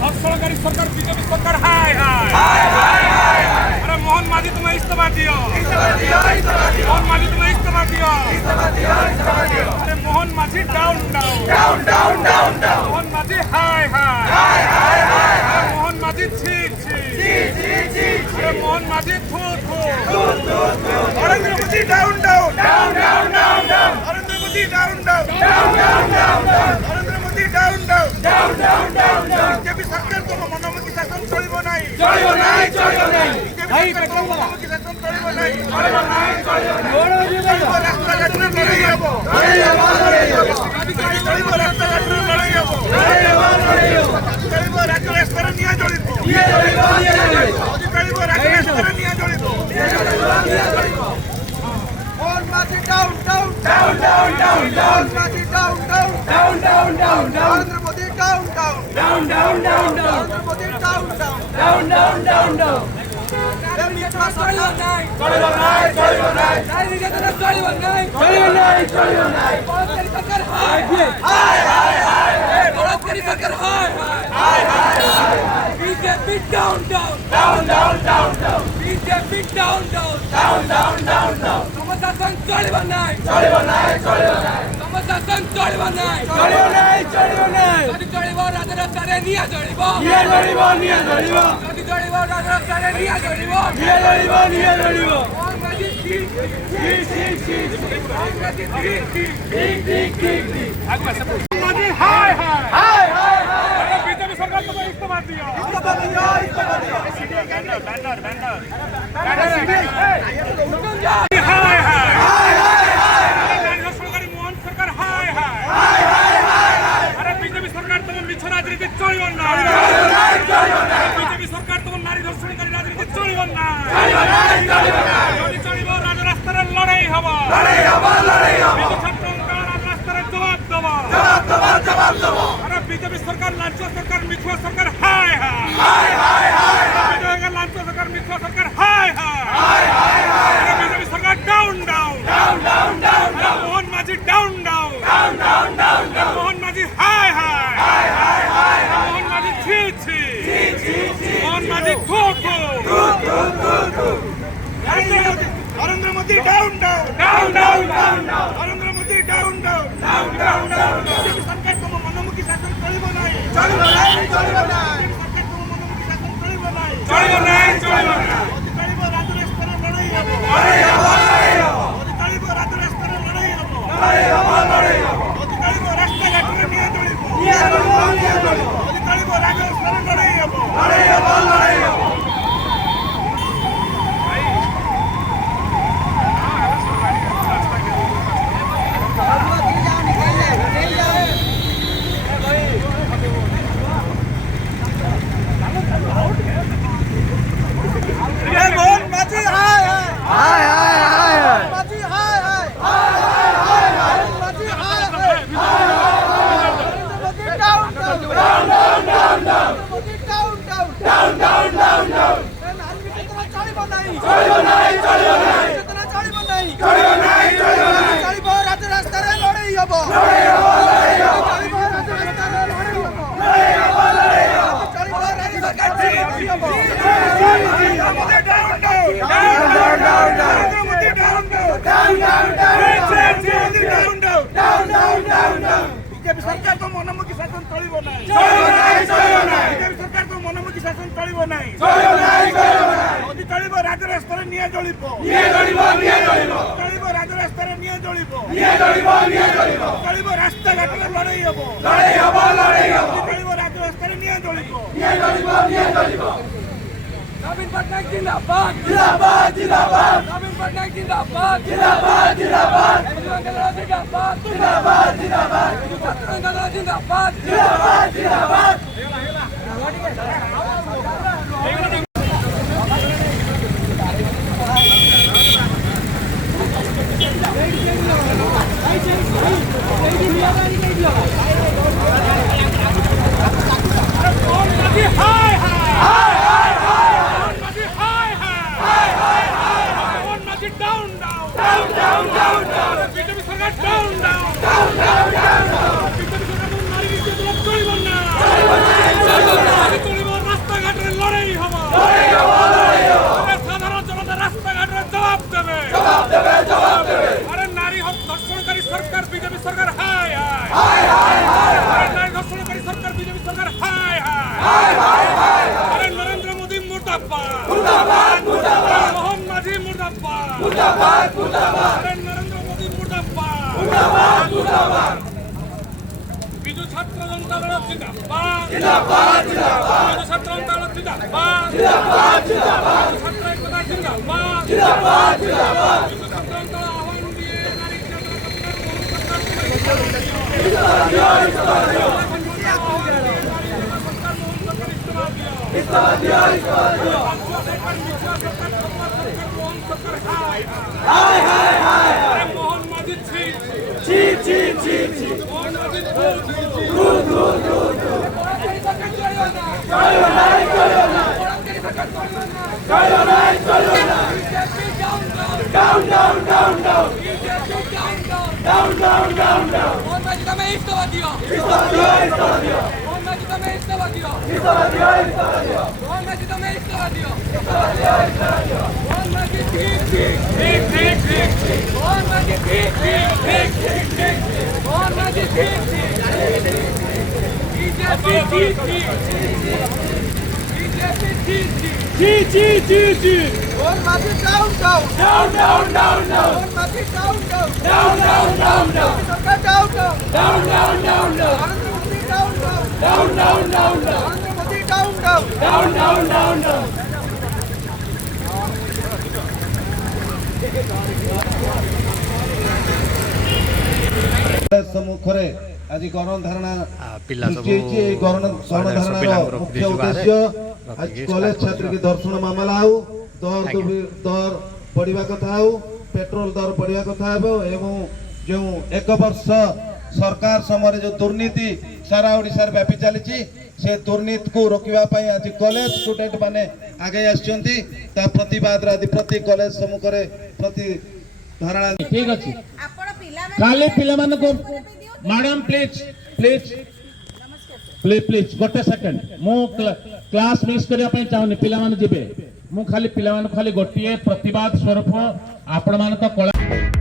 ধর্ষণকারী সরকার BJP সরকার হায় হায় আরে মোহন মাঝি তুমি ইস্তফা দিও মোহন মাঝি তুমি ইস্তফা দিও আরে মোহন মাঝি ডাউন মোহন মাঝি হায় হায় মোহন মাঝি ছি আরে মোহন মাঝি থু Narendra Modi down Narendra Modi down Narendra Modi down BJP সরকার কোনো মনোমুখী শাসন চলিব নাই মনোমুখী শাসন চলিব নাই রাস্তাঘাটে লড়াই হব চলিব রাস্তাঘাটে লড়াই হব চলিব রাজ্য স্তরে নিয়ে চলিব চলিব রাজ্য স্তরে নিয়ে চলিব মোহন মাঝি ডাউন মাঝি down Narendra Modi down Narendra Modi down BJP down BJP down সমস্যান চলিব নাই সমস্যান চলিব নাই যদি চলিব রাজের স্থানে নিয়ে চলিব যদি চলিব রাজের স্থানে নিয়ে চলিব বিজেপি সরকার তোমার ইস্তফা দিও মোহন সরকার হায় আরে বিজেপি সরকার তোমার মিছ রাজনীতি চলিব না বিজেপি সরকার তোমার নারী ধর্ষণকারী রাজনীতি চলিব না যদি চলিব রাজরাস্তার লড়াই হব রাজরাস্তার জবাব দেব আরে বিজেপি সরকার লাঞ্চ সরকার মিছুয়া সরকার হায় লাঞ্চ সরকার মিছুয়া সরকার হায় বিজেপি সরকার ডাউন মোহন মাঝি ডাউন মোহন মাঝি হায় মোহন মাঝি ছি মোহন মাঝি থু Narendra Modi down Narendra Modi down BJP সরকার তোমার মনোমুখী শাসন চলিব নাই সরকার তোমার মনোমুখী শাসন চলিব নাই চলিব রাজের স্তরে লড়াই হব চলিব রাজের স্তরে লড়াই হব চলিব রাস্তাঘাটে নিয়ে চলিব চলিব রাজের স্তরে লড়াই হব বিজেপি সরকার তো মনোমুখী শাসন চলিব নাই বিজেপি সরকার তো মনোমুখী শাসন চলিব নাই যদি চলিব রাজের স্তরে নিয়ে চলিব চলিব রাজের স্তরে নিয়ে চলিব চলিব রাস্তাঘাটে লড়াই হব চলিব রাজের স্তরে নিয়ে চলিব নবীন পটনায়ক জিন্দাবাদ নবীন পটনায়ক জিন্দাবাদ मुर्दाबाद मुर्दाबाद मुर्दाबाद नरेंद्र मोदी मुर्दाबाद मुर्दाबाद बिजू छात्र जनता दल जिंदाबाद जिंदाबाद जिंदाबाद बिजू छात्र जनता दल जिंदाबाद जिंदाबाद जिंदाबाद छात्र एकता जिंदाबाद जिंदाबाद जिंदाबाद बिजू छात्र जनता आह्वान दिए नारी हाय हाय हाय मोहन माजिद छी छी छी छी मोहन माजिद सम्मुखरे आज गणधारणा गणधारणार मुख्य उद्देश्य आज कॉलेज छात्र की दर्शन मामला हो दर बढ़िया कथा हो पेट्रोल दर बढ़िया कथा एवं जो एक वर्ष सरकार समय जो दुर्नीति सारा ओडिशा व्यापी चली से दुर्नीति को रोकवा आज कॉलेज स्टूडेंट माने आगे आछंती ता प्रतिवाद आदि प्रति कॉलेज सम्मुखरे प्रति धारणा ठीक अछि खाली पिला मन को madam please please please please गोटे सेकंड मु क्लास मिस करिया पई चाहनी पिला मन जिबे मु खाली पिला मन खाली गोटिए प्रतिवाद स्वरूप आपण मान तो कला